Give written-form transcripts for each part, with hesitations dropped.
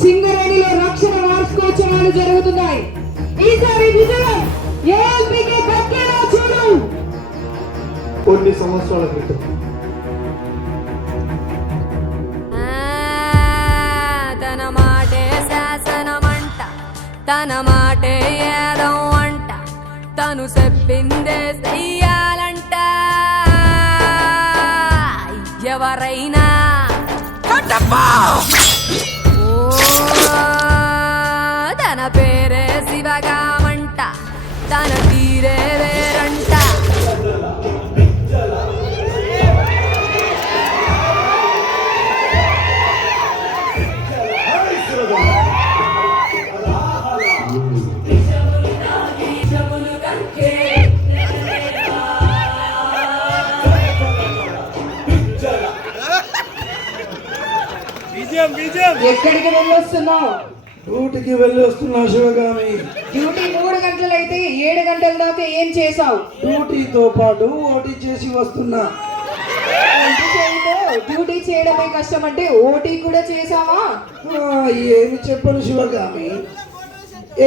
సింగరేణిలో రక్షణ వార్షికోత్సవాలు జరుగుతున్నాయి. ఈసారి విజయం ఏఎల్పీకి దక్కేలా చూడు. కొన్ని సంవత్సరాల క్రితం తన మాటే శాసనమంట, తన మాటే ఏదం అంట, తను చెప్పిందే చెయ్యాలంట. ఎవరైనా తన పేరే శివగామంట, తన తీరే వేరంట. ఎక్కడికి వెళ్ళొస్తున్నావు? డ్యూటీకి వెళ్ళి వస్తున్నా శివగామి. డ్యూటీ 3 గంటలైతే 7 గంటల దాకా ఏం చేసావు? డ్యూటీతో పాటు ఓటీ చేసి వస్తున్నా. డ్యూటీ చేయడమే కష్టం అంటే ఓటీ కూడా చేసావా? ఏమి చెప్పను శివగామి.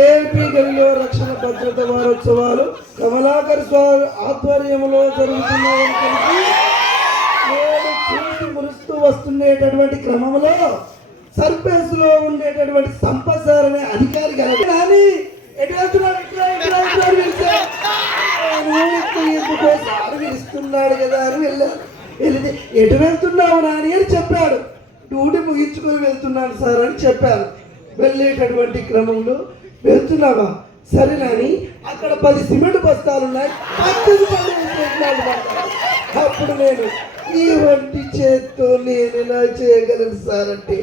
ఏపీ గదిలో రక్షణ భద్రత వారోత్సవాలు కమలాకర్ స్వామి ఆధ్వర్యంలో జరుగుతున్నాయని తెలిసి నేను చూసి మురుస్తూ వస్తుండేటటువంటి క్రమంలో సర్పంచ్ లో ఉండేటటువంటి సంపత్ సార్ అనే అధికారి కానీ ఇస్తున్నాడు కదా అని వెళ్తే ఎటు వెళ్తున్నావు నాని అని చెప్పాడు. డ్యూటీ ముగించుకొని వెళ్తున్నాను సార్ అని చెప్పాను. వెళ్ళేటటువంటి క్రమంలో వెళ్తున్నావా? సరే నాని, అక్కడ 10 సిమెంట్ బస్తాలు ఉన్నాయి, అప్పుడు నేను ఈ వంటి చేత్తో నేను ఎలా చేయగలను సార్ అంటే,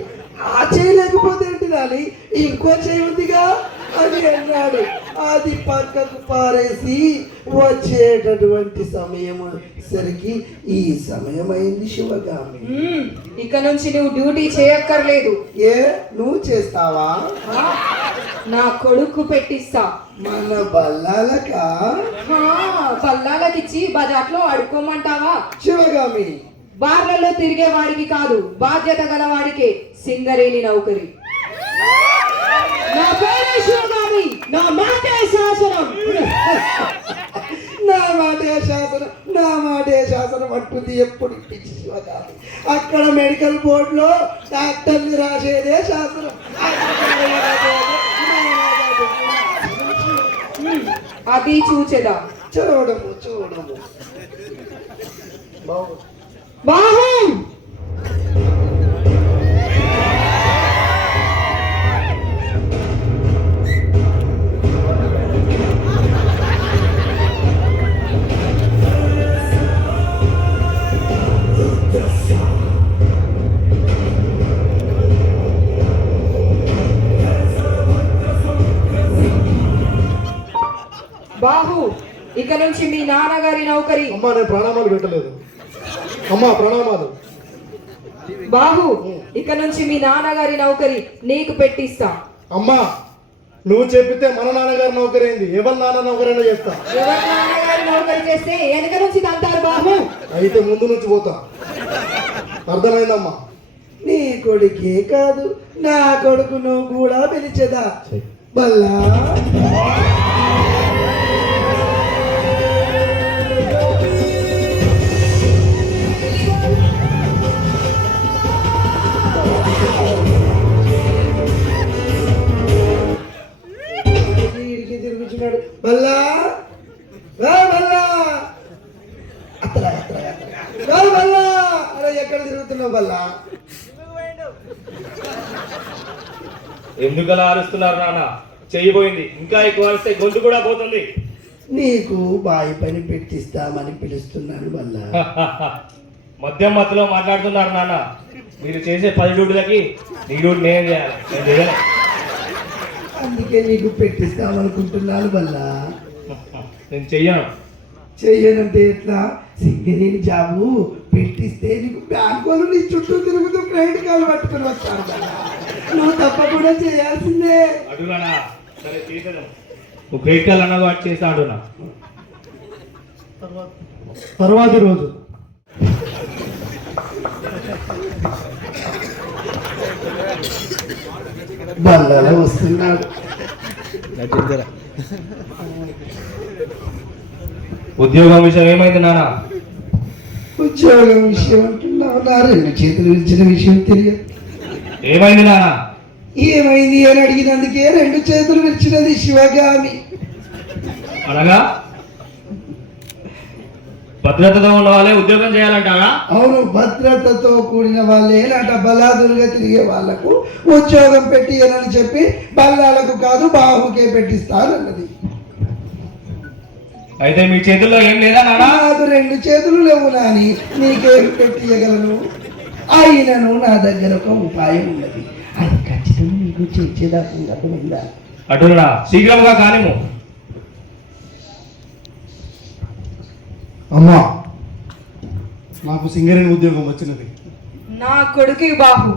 ఆ చేయలేకపోతే ఏంటి నాని, ఇంకో చేయి ఉందిగా అని అన్నాడు. అది పక్కకు పారేసి వచ్చేటటువంటి సమయం సరికి ఈ సమయం అయింది శివగామి. ఇక నుంచి నువ్వు డ్యూటీ చేయక్కర్లేదు. ఏ నువ్వు చేస్తావా? నా కొడుకు పెట్టిస్తా. మన బల్లాలకా? బల్లాలకిచ్చి బజాట్లో అడుక్కోమంటావా? శివగామి, బార్లలో తిరిగే వాడికి కాదు, బాధ్యత గల వాడికే సింగరేణి నౌకరి. నా పేరే శివగామి, నా మాటే శాసనం. నా మాటే శాసనం, నా మాటే శాసనం అంటుంది ఎప్పుడు పిచ్చి శివగామి. అక్కడ మెడికల్ బోర్డులో డాక్టర్ని రాసేదే శాసనం. అది చూచెదా? చూడము బాహు. బాహు, ఇక నుంచి మీ నాన్నగారి నౌకరి. అమ్మా, నేను ప్రణామాలు పెట్టలేదు. అమ్మా ప్రణామాలు. బాహు, ఇక నుంచి మీ నాన్నగారి నౌకరి నీకు పెట్టిస్తా. అమ్మా, నువ్వు చెప్పితే మన నాన్నగారి నౌకరి అయింది, ఎవరి నాన్న నౌకరైనా చేస్తా. ఎవరి నాన్నగారి నౌకరి చేస్తే వెనక నుంచి తంటారు బాహు. అయితే ముందు నుంచి పోతా. అర్థమైందమ్మా? నీ కొడుకే కాదు, నా కొడుకును కూడా పిలిచేదా బల్లా. తిరుగుతున్నాడు బల్లా, బల్లా బల్లా. అరే ఎక్కడ తిరుగుతున్నావు బల్లా? ఎందుకలా అరుస్తున్నారు నాన్న? చెయ్యిపోయింది, ఇంకా ఎక్కువ అరిస్తే గొంతు కూడా పోతుంది. నీకు బాయి పని పెట్టిస్తామని పిలుస్తున్నాను బల్లా. మధ్యలో మాట్లాడుతున్నారు నాన్న. మీరు చేసే 10 డ్యూటీలకి నీ డ్యూటీ నేను చేయాలి, నేను చేయను. అందుకే నీకు పెట్టిస్తామనుకుంటున్నాను బల్లా. నేను చెయ్యను. చెయ్యనంటే ఎట్లా? సింగరేణి జాబు పెట్టిస్తే నీకు బ్యాంకు వాళ్ళు నీ చుట్టూ తిరుగుతూ క్రెడిట్ కార్డు పట్టుకుని వస్తారు కదా, నువ్వు తప్పకుండా చేయాల్సిందే. అడుగునా? సరే చేసాను. నువ్వు క్రెడిట్ కార్డు అన్నా వాటి చేస్తా అంటున్నా. తర్వాతి రోజు బల్లాల వస్తున్నాడు. ఉద్యోగం విషయం ఏమైంది నాన్న? ఉద్యోగం విషయం అంటున్నావు, నా 2 చేతులు విరిచిన విషయం తెలియదు. ఏమైంది నాన్న? ఏమైంది అని అడిగినందుకే 2 చేతులు విరిచినది శివగామి. అనగా భద్రతతో ఉన్న వాళ్ళే ఉద్యోగం చేయాలంటారా? అవును, భద్రతతో కూడిన వాళ్ళే నాట బలాదులుగా తిరిగే వాళ్లకు ఉద్యోగం పెట్టియనని చెప్పి బల్లాలకు కాదు బాహుకే పెట్టిస్తానన్నది. అయితే మీ చేతుల్లో ఏం లేదా నాన్న? నాకు 2 చేతులు లేవు నాని, నీకేమి పెట్టియగలను. అయినను నా దగ్గర ఒక ఉపాయం ఉన్నది, అది ఖచ్చితంగా నీకు చేసేదాకా ఉందా? అటునా శీఘ్రంగా కానిము. అమ్మా, నాకు సింగరేణి ఉద్యోగం వచ్చినది. నా కొడుకు బాహు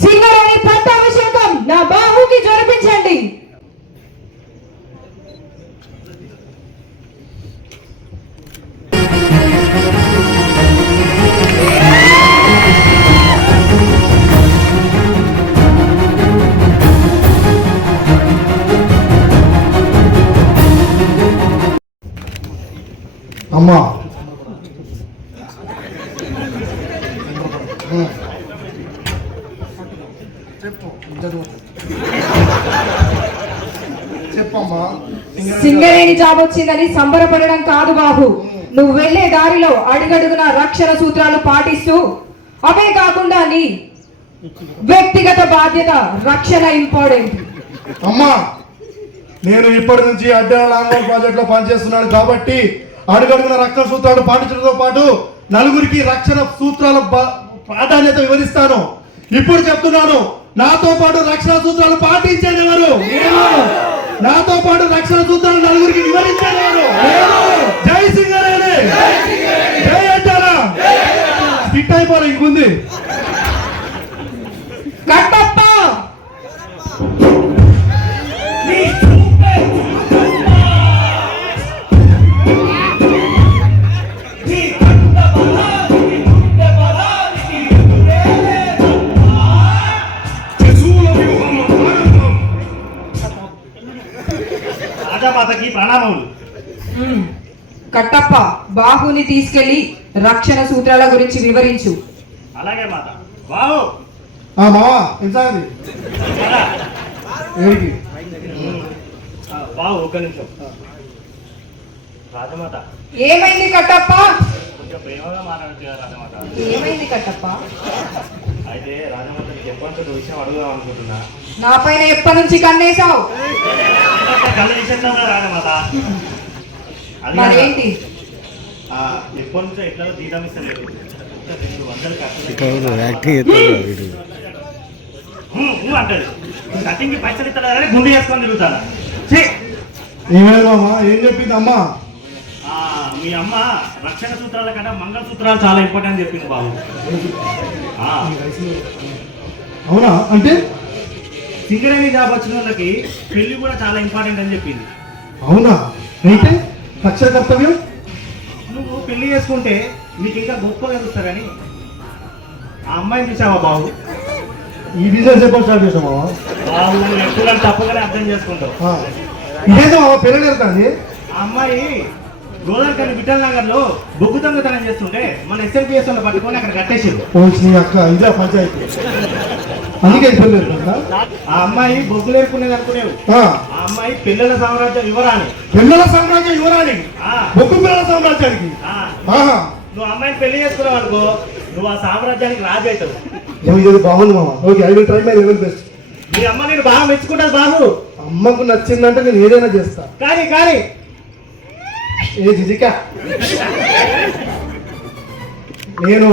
సింగరేణి పట్టాభిషేకం నా బాహుకి జరిపించండి. అమ్మా, చెప్పమ్మా. సింగరేణి జాబ్ వచ్చిందని సంబరపడడం కాదు బాహు, నువ్వు వెళ్లే దారిలో అడుగడుగున రక్షణ సూత్రాలు పాటిస్తూ, అవే కాకుండా నీ వ్యక్తిగత బాధ్యత రక్షణ ఇంపార్టెంట్. అమ్మా, నేను ఇప్పటి నుంచి అడ్డాల లాంగ్ ప్రాజెక్ట్ లో పనిచేస్తున్నాను కాబట్టి అడుగడుగున రక్షణ సూత్రాలు పాటించడంతో పాటు నలుగురికి రక్షణ సూత్రాల ప్రాధాన్యత వివరిస్తాను. ఇప్పుడు చెప్తున్నాను, నాతో పాటు రక్షణ సూత్రాలు పాటించేది ఎవరు? నాతో పాటు రక్షణ సూత్రాలు నలుగురికి వివరించేది ఎవరు? జై సింగరేణి, జై అడ్డాల. స్టిట్ అయిపోయి ఇంకుంది. కట్టప్ప రాజామాతకి ప్రణామములు. కట్టప్ప బాహుని తీసుకెళ్లి రక్షణ సూత్రాల గురించి వివరించు. అలాగే మాత. బావు మావా, ఎంత ఏంటి? బావు ఒక్క నిమిషం. రాజమాత ఏమైంది కట్టప్ప? కొంచెం ప్రేమగా మాట్లాడచ్చు కదా రాజమాత. ఏమైంది కట్టప్ప? అయితే రాజమాత నీకు ఎప్పటి విషయం అడుగుదాం అనుకుంటున్నా. నా పైన ఎప్పటి నుంచి కన్నేసావు? కళ్ళ విషయంలో రాజమాత. అది మరేంటి? ఎప్పటి నుంచో ఎట్లా జీతం ఇస్తలేదు. 200 అంటాడు. కటింగ్ పైసలు ఇస్తాడు, గుండె చేసుకొని తిరుగుతాను. ఏమైంది మామా, ఏం చెప్పింది అమ్మా? మీ అమ్మ రక్షణ సూత్రాల కన్నా మంగళ సూత్రాలు చాలా ఇంపార్టెంట్ అని చెప్పింది బాబు. అవునా? అంటే సింగరేణి జాబ్ వచ్చిన వాళ్ళకి పెళ్లి కూడా చాలా ఇంపార్టెంట్ అని చెప్పింది. అవునా? అయితే రక్షణ కర్తవ్యం. నువ్వు పెళ్లి చేసుకుంటే నీకు ఇంకా గొప్పగా చూస్తారని ఆ అమ్మాయిని చూసావా బాబు? ఈ బిజినెస్ ఎప్పుడు స్టార్ట్ చేసాం మావా? బాబు ఎప్పుడు తప్పగానే అర్థం చేసుకుంటావు. ఇదేదో మావా పిల్లలు ఎడతాంది. ఆ అమ్మాయి గోదావరి విఠల్ నగర్ లో బొగ్గు దొంగతనం చేస్తుంటే మన ఎస్ఎల్పిఎస్ లో పట్టుకొని అక్కడ కట్టేసారు. నీ అక్క ఇదే పంచాయతీ, అందుకే పిల్లలు ఎడతా. ఆ అమ్మాయి బొగ్గు నేర్పుకునేది అనుకునేవు. ఆ అమ్మాయి పిల్లల సామ్రాజ్యం యువరాణి. పిల్లల సామ్రాజ్యం యువరాణి, బొగ్గు పిల్లల సామ్రాజ్యానికి. నువ్వు అమ్మాయిని పెళ్లి చేసుకున్నావు అనుకో, నువ్వు ఆ సామ్రాజ్యానికి రాజు అవుతావు. ఇది బాగుంది మామ. Okay, I will try my level best. మీ అమ్మ నేను బాగా మెచ్చుకుంటాను బాబు. అమ్మకు నచ్చిందంటే నేను ఏదైనా చేస్తా. కానీ ఏ జిజిక, నేను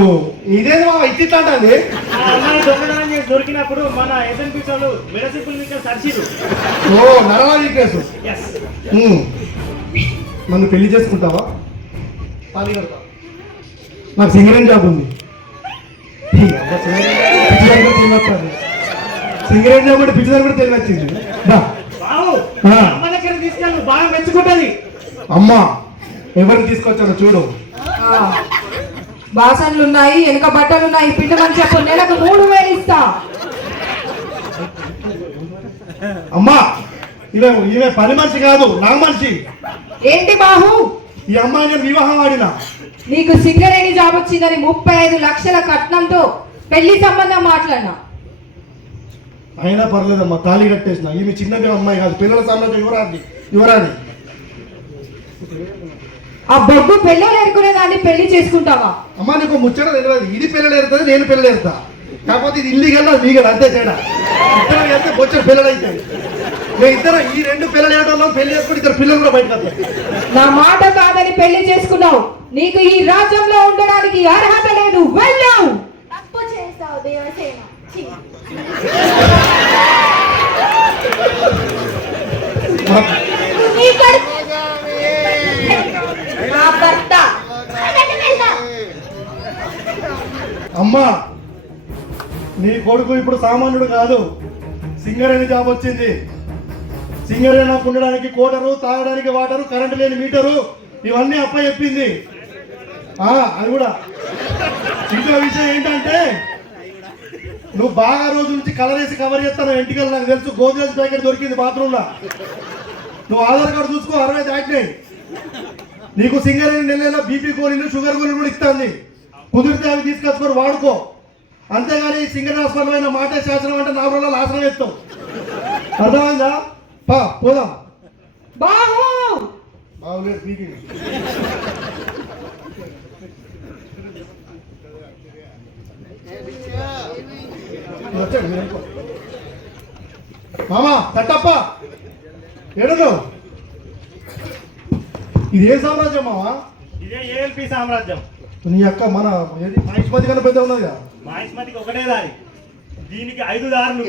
ఇదేదో మామ ఇట్టిట్లాంటి. ఆ అమ్మాయి దొంగతనం చేసి దొరికినప్పుడు మన ఎస్ఎన్పి వాళ్ళు మెడసిపుల్ మీద సరిచిరు. ఓ నరవాజీ కేసు. నన్ను పెళ్లి చేసుకుంటావా? నాకు సింగరేణి జాబ్ ఉంది. సింగరేణి జాబ్ అంటే పిచ్చిదారు కూడా తెలియచ్చింది. బాబు అమ్మ దగ్గర తీసుకెళ్ళు, బాగా మెచ్చుకుంటది. అమ్మా, ఎవరిని తీసుకొచ్చానో చూడు. బాసన్లు ఉన్నాయి, వెనక బట్టలు ఉన్నాయి, పిండమని చెప్పు, నెలకు 3000 ఇస్తా. అమ్మా ఈమె పని మనిషి కాదు నా మనిషి. ఏంటి బాహు, ఈ అమ్మాయి నేను వివాహం ఆడినా. నీకు సింగరేణి జాబ్ వచ్చిందని 35 లక్షల కట్నంతో పెళ్లి సంబంధం మాట్లాడినా. అయినా పర్లేదమ్మా, తాళి కట్టేసిన. ఈమె చిన్నది అమ్మాయి కాదు, పిల్లల సామ్రాజ్యం యువరాణి. ఆ బొగ్గు పెళ్ళలు ఎరుకునే దాన్ని పెళ్లి చేసుకుంటావా? అమ్మా నీకు ముచ్చట తెలియదు. ఇది పిల్లలు ఎరుతుంది, నేను పిల్లలు ఎరుతా. కాకపోతే ఇది ఇల్లీగల్, అది లీగల్, అంతే తేడా. ఇద్దరు వెళ్తే బొచ్చడు పిల్లలు అవుతాయి. నేను ఇద్దరు ఈ 2 పిల్లలు ఏడలో పెళ్లి చేసుకుని 2 పిల్లలు కూడా బయటకు వస్తాయి. నా మాట కాదని పెళ్లి చేసుకున్నావు. నీకు ఈ రాజ్యంలో ఉండడానికి అర్హత లేదు. వెళ్ళావు. తప్పు చేస్తావు దేవసేన. ఛీ. నీ కొడుకు నా భర్త. అక్కడికి వెళ్దా. అమ్మా నీ కొడుకు ఇప్పుడు సామాన్యుడు కాదు. సింగరేణి జాబ్ వచ్చింది. సింగరేణి ఉండడానికి కోటరు, తాగడానికి వాటరు, కరెంటు లేని మీటరు, ఇవన్నీ అప్ప చెప్పింది. అది కూడా. ఇంకో విషయం ఏంటంటే నువ్వు బాగా రోజు నుంచి కలర్ వేసి కవర్ చేస్తాను ఇంటికి. నాకు తెలుసు, గోద్రేజ్ ప్యాకెట్ దొరికింది బాత్రూంలో. నువ్వు ఆధార్ కార్డు చూసుకో, 60 దాటినాయి. నీకు సింగరేణి నెలలో బీపీ గోళీలు, షుగర్ గోళీలు కూడా ఇస్తుంది. కుదిరితే అవి తీసుకొచ్చుకొని వాడుకో. అంతేగాని సింగరాస్పదమైన మాటే శాసనం అంటే 4 రోజుల్లో నాశనం చేస్తావు. అర్థమైందా? పోదాం. బాహు, బాగులేదు పీకి. మామా తట్టప్ప ఏడు. ఇదే సామ్రాజ్యం మామా? ఇదే ఏఎల్పి సామ్రాజ్యం. నీ అక్క మన ఏది మహిష్మతి కన్నా పెద్ద ఉన్నది కదా. మహిష్మతికి ఒకటే దారి, దీనికి 5 దారులు.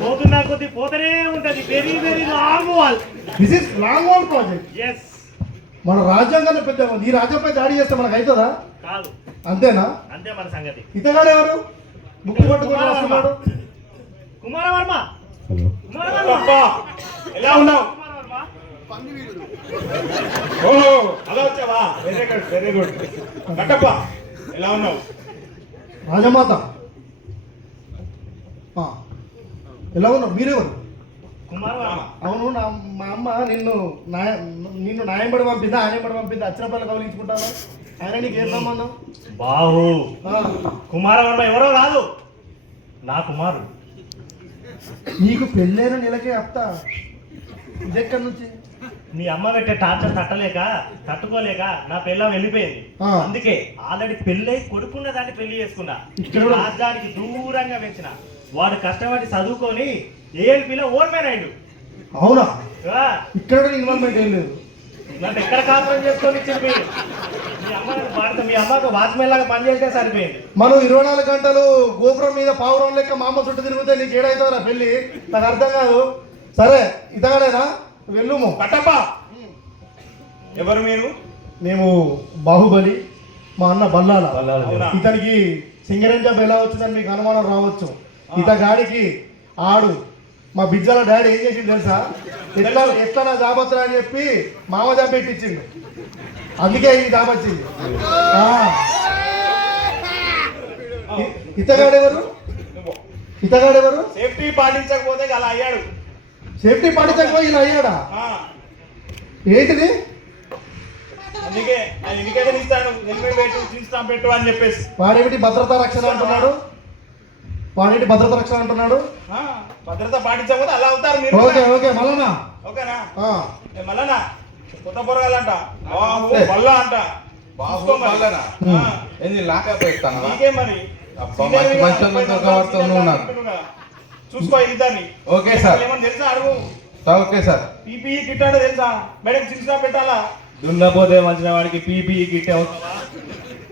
పోతున్నా కొద్ది పోతనే ఉంటది. Very very long wall. This is long wall project. Yes. మన రాజ్యాంగాన్ని పెద్ద నీ రాజ్యంపై దాడి చేస్తే మనకు అవుతుందా? కాదు. అంతేనా? అంతే మన సంగతి. ఇతగాడు ఎవరు? ముక్కు పట్టుకొని వస్తున్నాడు. కుమారవర్మ. కుమారవర్మ ఎలా ఉన్నావు? ఓహో అలా వచ్చావా? Very good very good. Kattappa ఎలా ఉన్నావు? రాజమాత ఎలా ఉన్నావు? మీరెవరు? కుమారవర్మ. అవును, మా అమ్మ నిన్ను నాయంబడి పంపిందా, ఆయనంబడి పంపిందా? అచ్చినపల్లి కౌలించుకుంటాను. ఆయన నీకు ఏం సంబంధం? బాహు కుమారవర్మ ఎవరో కాదు, నా కుమారుడు. నీకు పెళ్ళైన నెలకే అత్త. ఇదెక్కడి నుంచి? మీ అమ్మ పెట్టే టార్చర్ తట్టుకోలేక నా పిల్లం వెళ్ళిపోయింది. అందుకే ఆల్రెడీ పెళ్ళై కొడుకున్న దాన్ని పెళ్లి చేసుకున్నా. రాజధానికి దూరంగా పెంచిన వాడు కష్టపడి చదువుకొని ఏఎల్పీలో ఓర్మేన్ అయ్యాడు. అవునా? ఇక్కడ ఇన్వాల్వ్మెంట్ ఏం లేదు. నన్ను ఎక్కడ కాపురం చేసుకొని ఇచ్చింది మీరు. మీ అమ్మకు వాచ్మెన్ లాగా పనిచేస్తే సరిపోయింది. మనం 24 గంటలు గోపురం మీద పావురం లెక్క మా అమ్మ చుట్టూ తిరిగితే నీకు ఏడవుతుందా పెళ్ళి? నాకు అర్థం కాదు. సరే ఇతగాడేనా? వెళ్ళుము. కట్టప్ప ఎవరు మీరు? మేము బాహుబలి, మా అన్న బల్లాల. ఇతనికి సింగరేణి జాబ్ ఎలా వచ్చిందని మీకు అనుమానం రావచ్చు. ఇతగాడికి ఆడు మా బిజ్జాల డాడీ ఏం చేసింది తెలుసా? ఎట్లా నా జాబ్ వస్తా అని చెప్పి మామ జాబ్ పెట్టించిండు. అందుకే ఈ జాబ్ వచ్చింది. ఇతగాడెవరు? సేఫ్టీ పాటించకపోతే అలా అయ్యాడు. సేఫ్టీ పాటించకపోయి ఇలా అయ్యాడా? ఏంటిది? అందుకే ఇండికేటర్ ఇస్తాను, హెల్మెట్ పెట్టు, జీన్స్ టాప్ పెట్టు అని చెప్పేసి. వాడేమిటి భద్రతా రక్షణ అంటున్నాడు? భద్రత పాటించకపోతే అలా అవుతారు మీరు. ఓకే మల్లనా. ఓకేనా? మల్లనా కొత్త పొరగాలంట. మల్లా అంట. నీకే మరి చూసుకో ఇద్దరిని. Okay sir. ఏమన్నా తెలుసా అడుగు. Okay sir. పీపీఈ కిట్ అంటే తెలుసా? మేడం జీన్స్ టాప్ పెట్టాలా? దున్నపోతే మంచిన వాడికి పీపీఈ కిట్ అవుతావా?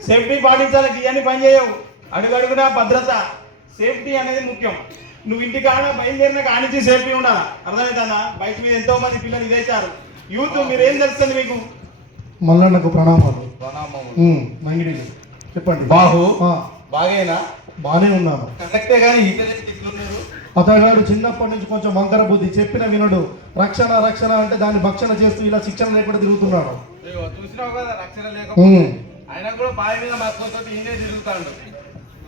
సేఫ్టీ పాటించాలి. ఇవన్నీ పని చేయవు. అడుగడుగునా భద్రత, సేఫ్టీ అనేది ముఖ్యం. నువ్వు ఇంటికాడ బయలుదేరిన కానించి సేఫ్టీ ఉండాలి. అర్థమవుతుందా? బయట మీద ఎంతో మంది పిల్లలు ఇదైతారు. యూత్ మీరు ఏం తెలుస్తుంది మీకు? మల్లన్నకు ప్రణామాలు. మంగిడి చెప్పండి. బాహు బాగేనా? బానే ఉన్నాను. కరెక్టే కానీ అతగాడు చిన్నప్పటి నుంచి కొంచెం వంకర బుద్ధి, చెప్పిన వినడు. రక్షణ అంటే దాన్ని భక్షణ చేస్తూ ఇలా శిక్షణ లేకుండా తిరుగుతున్నాడు. చూసినావు కదా, రక్షణ లేకపోతే ఆయన కూడా బావి మీద మక్కువతో ఈయనే తిరుగుతాడు.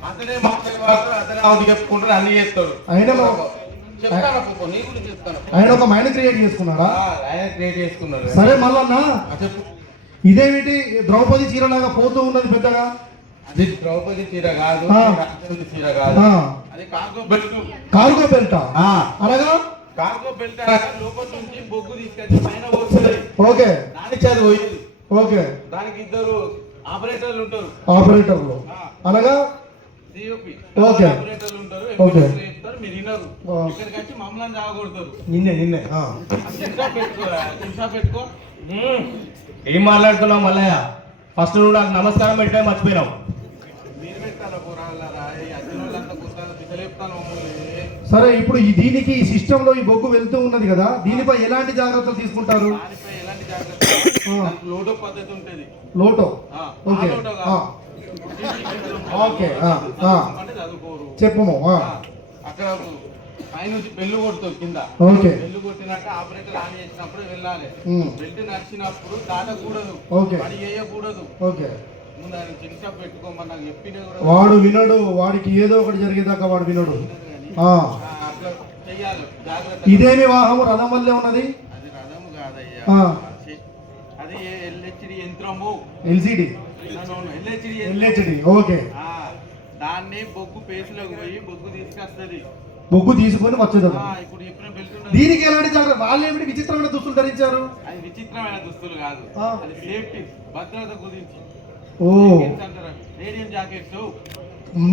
అతనే చెప్పుకుంటాడు, అన్ని చేస్తాడు. అయినా చెప్తాను అప్పుడు, నీ గురించి చెప్తాను. ఆయన ఒక మైండ్ క్రియేట్ చేసుకున్నారా? ఆయన క్రియేట్ చేసుకున్నారు. సరే మల్లన్న, చెప్పు. ఇదేమిటి ద్రౌపది చీరలాగా పోతూ ఉన్నది పెద్దగా? అది ద్రౌపది చీర కాదు, ఆ. రాక్షసుడి చీర కాదు, ఆ. అది కార్గో బెల్ట్. కార్గో బెల్టా? అనగా కార్గో బెల్ట్ అనగా లోపల నుంచి బొగ్గు తీసుకొచ్చి పైన పోతుంది. ఓకే దాని చదువు పోయింది. ఓకే, దానికి ఇద్దరు ఆపరేటర్లు ఉంటారు. ఆపరేటర్లు అనగా డిఓపి ఓకే. ఆపరేటర్లు ఉంటారు. ఓకే. ఎప్పుడు చెప్తారు, మీరు వినరు. ఆ. ఇక్కడికి వచ్చి మమ్మల్ని జాగొడతారు. నిన్నే చిన్సా పెట్టుకో. ఏం మాట్లాడుతున్నావు మల్లయ్య? ఫస్ట్ నువ్వు నాకు నమస్కారం పెట్టే మర్చిపోయినావు. మీరు పెట్టాలా పోరాళ్ళరా? ఈ అర్జున్ వాళ్ళంతా కొత్త పిసలేపుతాను మమ్మల్ని. సరే, ఇప్పుడు దీనికి ఈ సిస్టమ్ లో ఈ బొగ్గు వెళ్తూ ఉన్నది కదా, దీనిపై ఎలాంటి జాగ్రత్తలు తీసుకుంటారు? దానిపై ఎలాంటి జాగ్రత్త? దానికి లోడో పద్ధతి ఉంటుంది. లోటో? ఆ, ఓకే. ఆ లోటో కాదు. ఓకే. అంటే చదువుకోరు. చెప్పము. అక్కడ పైనుంచి బెల్లు కొడుతుంది కింద. ఓకే. బెల్లు కొట్టినాక ఆపరేటర్ ఆన్ చేసినప్పుడు వెళ్ళాలి. ఉమ్. బెల్ట్ నడిచినప్పుడు దాటకూడదు, ఓకే. పని చేయకూడదు. ఓకే. ముందు ఆయన చిన్న పెట్టుకోమని నాకు చెప్పినా కూడా వాడు వినడు, వాడికి ఏదో ఒకటి జరిగేదాకా వాడు వినడు. అట్లా చెయ్యాలి జాగ్రత్త. ఇదేమి వాహము రథం వల్లే ఉన్నది? అది రథము కాదయ్యా, అది ఎల్హెచ్డి యంత్రము. ఎల్సిడి, ఎల్హెచ్డి. ఓకే. దాన్ని బొగ్గు పేసులోకి పోయి బొగ్గు తీసుకొస్తుంది. బొగ్గు తీసుకొని వచ్చేది. ఇప్పుడు చెప్పిన బెల్ట్ ఉన్నది. దీనికి ఎలాంటి జాగ్రత్త? వాళ్ళు ఏమిటి విచిత్రమైన దుస్తులు ధరించారు? అది విచిత్రమైన దుస్తులు కాదు, అది సేఫ్టీ, భద్రత గురించి. ఓ, రేడియం జాకెట్స్.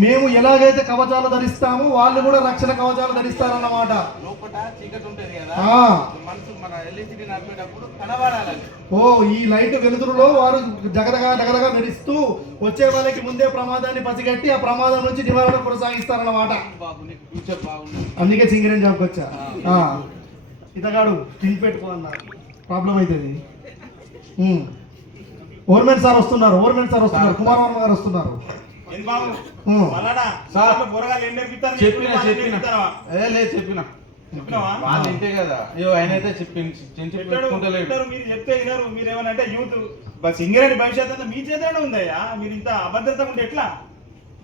మేము ఎలాగైతే కవచాలు ధరిస్తామో వాళ్ళు కూడా రక్షణ కవచాలు ధరిస్తారన్నమాట. లోపల చీకటి ఉంటది కదా, ఆ. మనసు మన ఎల్హెచ్డి నడిపేటప్పుడు కనబడాలి. ఓ, ఈ లైట్ వెలుతురులో వారు జగదగా మెరుస్తూ వచ్చే వాళ్ళకి ముందే ప్రమాదాన్ని పసిగట్టి ఆ ప్రమాదం నుంచి నివారణ కొనసాగిస్తారన్నమాట. బాబు నీకు ఫ్యూచర్ బాగుంది. అందుకే సింగరేణి జాబ్కి వచ్చా. ఇతగాడు తిని పెట్టుకో అన్న, ప్రాబ్లం అవుతుంది. ఓర్మెంట్ సార్ వస్తున్నారు, కుమార్ వర్మ గారు వస్తున్నారు. ఏం బాబు మల్లనా? సార్. పోరగాళ్ళు ఏం నేర్పిస్తారు? చెప్పిన నేర్పిస్తావా? లేదు చెప్పినా చెప్పినావా? వాళ్ళు ఇంతే కదా. అయ్యో ఆయన అయితే పెట్టారు, మీరు చెప్తే వినరు. మీరు ఏమనంటే యూత్ సింగరేణి భవిష్యత్ అంతా మీ చేతనే ఉందయ్యా. మీరు ఇంత అభద్రత ఉంటే ఎట్లా?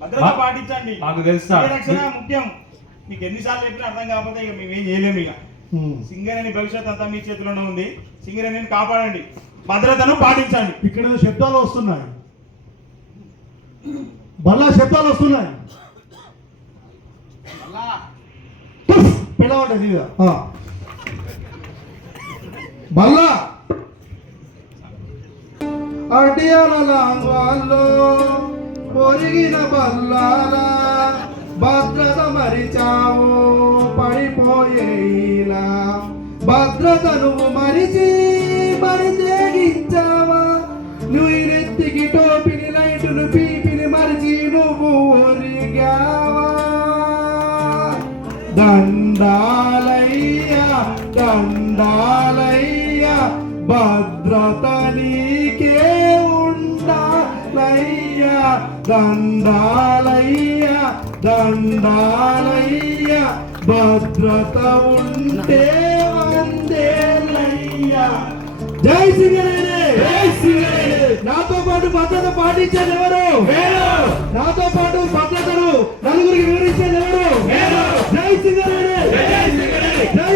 భద్రత పాటించండి. మాకు తెలుసా? స్వీయ రక్షణ ముఖ్యం. మీకు ఎన్నిసార్లు చెప్పినా అర్థం కాకపోతే ఇక మేము ఏం చేయలేము. ఇక సింగరేణి భవిష్యత్ అంతా మీ చేతిలోనే ఉంది. సింగరేణిని కాపాడండి, భద్రతను పాటించండి. ఇక్కడ శబ్దాలు వస్తున్నాయి, బల్లా శబ్దాలు వస్తున్నాయి. పిలవండి బల్లా. అడియాల వాళ్ళు పొరిగిన బల్లాలా భద్రత మరిచావు పడిపోయేలా. భద్రత నువ్వు మరిచి తెగించావా? నువ్వు నెత్తికి టోపిని లైటును పీపిని మరిచి నువ్వు ఒరిగావా? దండాలయ్యా భద్రత నీకే ఉండాలయ్యా. దండాలయ్యా భద్రత ఉంటే వందేలయ్యా. జై సింగరేణి, జై సింగరేణి. నాతో పాటు భద్రత పాటించేది ఎవరు? నాతో పాటు భద్రతను నలుగురికి వివరించేది ఎవరు? జై సింగరేణి, జై